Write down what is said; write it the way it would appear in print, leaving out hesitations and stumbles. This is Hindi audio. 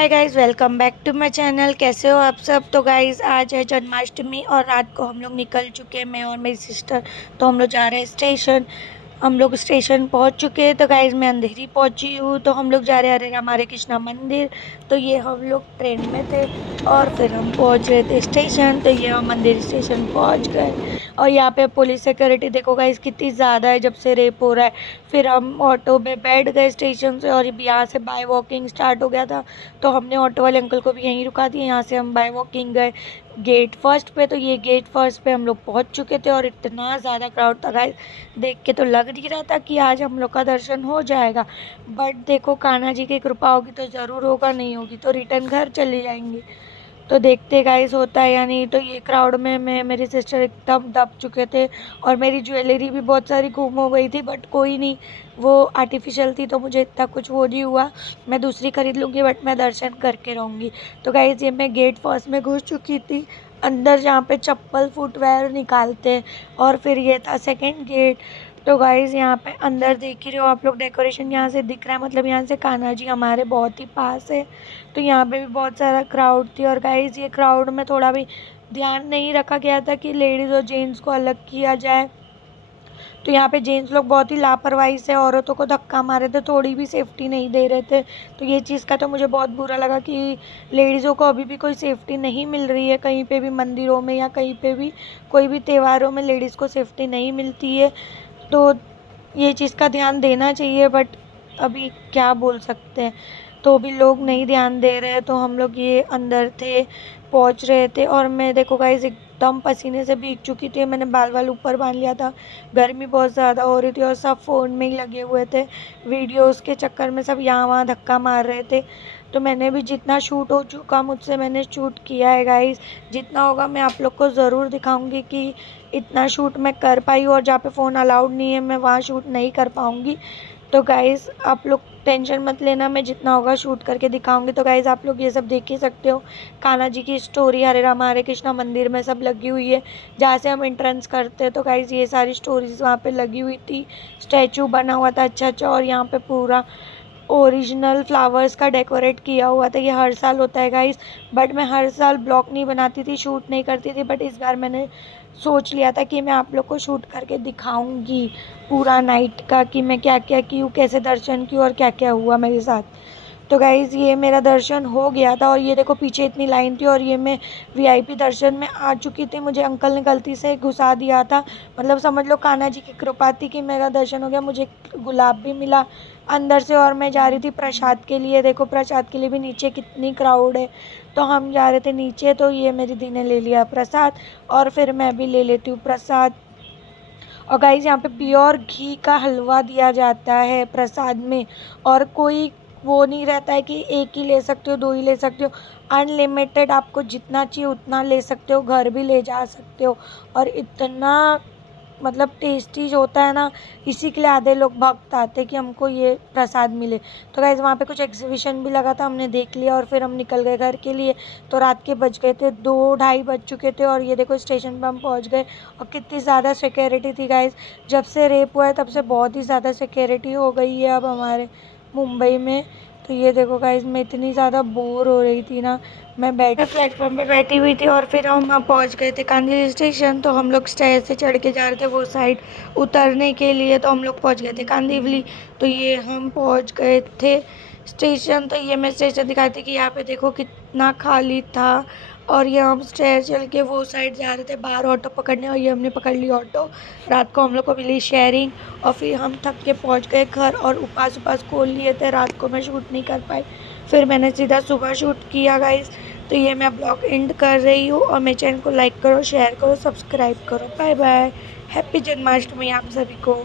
Hi guys, welcome back to my channel. कैसे हो आप सब। तो गाइस आज है जन्माष्टमी और रात को हम लोग निकल चुके हैं, मैं और मेरी सिस्टर। तो हम लोग जा रहे हैं स्टेशन। हम लोग स्टेशन पहुंच चुके हैं। तो गाइस मैं अंधेरी पहुंची हूँ। तो हम लोग जा रहे हैं हमारे कृष्णा मंदिर। तो ये हम लोग ट्रेन में थे और फिर हम पहुंच रहे थे स्टेशन। तो ये हम मंदिर स्टेशन पहुंच गए। और यहाँ पे पुलिस सिक्योरिटी देखो गाइस कितनी ज़्यादा है जब से रेप हो रहा है। फिर हम ऑटो में बैठ गए स्टेशन से और यहाँ से बाय वॉकिंग स्टार्ट हो गया था। तो हमने ऑटो वाले अंकल को भी यहीं रुका दिया। यहाँ से हम बाय वॉकिंग गए गेट फर्स्ट पे। तो ये गेट फर्स्ट पे हम लोग पहुंच चुके थे और इतना ज़्यादा क्राउड था गाइस, देख के तो लग नहीं रहा था कि आज हम लोग का दर्शन हो जाएगा। बट देखो कान्हा जी की कृपा होगी तो ज़रूर होगा, नहीं होगी तो रिटर्न घर चले जाएंगे। तो देखते गाइस होता है या नहीं। तो ये क्राउड में मैं मेरी सिस्टर एकदम दब चुके थे और मेरी ज्वेलरी भी बहुत सारी गुम हो गई थी। बट कोई नहीं, वो आर्टिफिशियल थी तो मुझे इतना कुछ वो नहीं हुआ। मैं दूसरी खरीद लूँगी बट मैं दर्शन करके रहूँगी। तो गाइस ये मैं गेट फर्स्ट में घुस चुकी थी अंदर, जहाँ पे चप्पल फुटवेयर निकालते हैं। और फिर ये था सेकंड गेट। तो गाइस यहाँ पे अंदर देख ही रहे हो आप लोग, डेकोरेशन यहाँ से दिख रहा है, मतलब यहाँ से कान्हा जी हमारे बहुत ही पास है। तो यहाँ पे भी बहुत सारा क्राउड थी। और गाइस ये क्राउड में थोड़ा भी ध्यान नहीं रखा गया था कि लेडीज़ और जेंट्स को अलग किया जाए। तो यहाँ पे जेंट्स लोग बहुत ही लापरवाही से औरतों को धक्का मारे थे, थोड़ी भी सेफ्टी नहीं दे रहे थे। तो ये चीज़ का तो मुझे बहुत बुरा लगा कि लेडीज़ों को अभी भी कोई सेफ्टी नहीं मिल रही है, कहीं पे भी मंदिरों में या कहीं पे भी कोई भी त्योहारों में लेडीज़ को सेफ्टी नहीं मिलती है। तो ये चीज़ का ध्यान देना चाहिए बट अभी क्या बोल सकते हैं। तो भी लोग नहीं ध्यान दे रहे। तो हम लोग ये अंदर थे, पहुंच रहे थे और मैं देखो गाइस एकदम पसीने से भीग चुकी थी। मैंने बाल वाल ऊपर बांध लिया था, गर्मी बहुत ज़्यादा हो रही थी और सब फ़ोन में ही लगे हुए थे। वीडियोस के चक्कर में सब यहाँ वहाँ धक्का मार रहे थे। तो मैंने भी जितना शूट हो चुका मुझसे मैंने शूट किया है गाइस। जितना होगा मैं आप लोग को ज़रूर दिखाऊंगी कि इतना शूट मैं कर पाई हूँ। और जहाँ पे फ़ोन अलाउड नहीं है मैं वहाँ शूट नहीं कर पाऊँगी। तो गाइज़ आप लोग टेंशन मत लेना, मैं जितना होगा शूट करके दिखाऊंगी। तो गाइज़ आप लोग ये सब देख ही सकते हो, कान्हा जी की स्टोरी हरे रामा हरे कृष्णा मंदिर में सब लगी हुई है। जहाँ से हम एंट्रेंस करते हैं तो गाइज़ ये सारी स्टोरीज वहाँ पे लगी हुई थी। स्टैचू बना हुआ था अच्छा अच्छा, और यहाँ पे पूरा ओरिजिनल फ्लावर्स का डेकोरेट किया हुआ था। ये हर साल होता है गाइस, बट मैं हर साल ब्लॉग नहीं बनाती थी, शूट नहीं करती थी। बट इस बार मैंने सोच लिया था कि मैं आप लोग को शूट करके दिखाऊंगी पूरा नाइट का, कि मैं क्या क्या की हूँ, कैसे दर्शन की और क्या क्या हुआ मेरे साथ। तो गाइज़ ये मेरा दर्शन हो गया था और ये देखो पीछे इतनी लाइन थी और ये मैं वीआईपी दर्शन में आ चुकी थी। मुझे अंकल ने गलती से घुसा दिया था, मतलब समझ लो कान्हा जी की कृपा थी कि मेरा दर्शन हो गया। मुझे गुलाब भी मिला अंदर से और मैं जा रही थी प्रसाद के लिए। देखो प्रसाद के लिए भी नीचे कितनी क्राउड है। तो हम जा रहे थे नीचे। तो ये मेरी दी ने ले लिया प्रसाद और फिर मैं भी ले लेती हूँ प्रसाद। और गाइस यहाँ पे प्योर घी का हलवा दिया जाता है प्रसाद में। और कोई वो नहीं रहता है कि एक ही ले सकते हो, दो ही ले सकते हो। अनलिमिटेड, आपको जितना चाहिए उतना ले सकते हो, घर भी ले जा सकते हो। और इतना मतलब टेस्टी जो होता है ना, इसी के लिए आधे लोग भक्त आते हैं कि हमको ये प्रसाद मिले। तो गाइज़ वहाँ पे कुछ एग्जीबिशन भी लगा था, हमने देख लिया और फिर हम निकल गए घर के लिए। तो रात के बज गए थे 2 ढाई बज चुके थे और ये देखो स्टेशन पर हम पहुँच गए। और कितनी ज़्यादा सिक्योरिटी थी गाइज़, जब से रेप हुआ है तब से बहुत ही ज़्यादा सिक्योरिटी हो गई है अब हमारे मुंबई में। तो ये देखो गाइज़ मैं इतनी ज़्यादा बोर हो रही थी ना, मैं प्लेटफॉर्म पे बैठी हुई थी और फिर हम वहाँ पहुँच गए थे कांदी स्टेशन। तो हम लोग स्टेयर से चढ़ के जा रहे थे वो साइड उतरने के लिए। तो हम लोग पहुँच गए थे कांदीवली। तो ये हम पहुँच गए थे स्टेशन। तो ये मैं स्टेशन दिखाई थी कि यहाँ पे देखो कितना खाली था। और ये हम स्टेयर चल के वो साइड जा रहे थे बाहर ऑटो पकड़ने, और ये हमने पकड़ ली ऑटो। रात को हम लोग को मिली शेयरिंग और फिर हम थक के पहुँच गए घर और उपास उपास खोल लिए थे। रात को मैं शूट नहीं कर पाई, फिर मैंने सीधा सुबह शूट किया गाइस। तो ये मैं ब्लॉग एंड कर रही हूँ और मेरे चैनल को लाइक करो, शेयर करो, सब्सक्राइब करो। बाय बाय, हैप्पी जन्माष्टमी आप सभी को।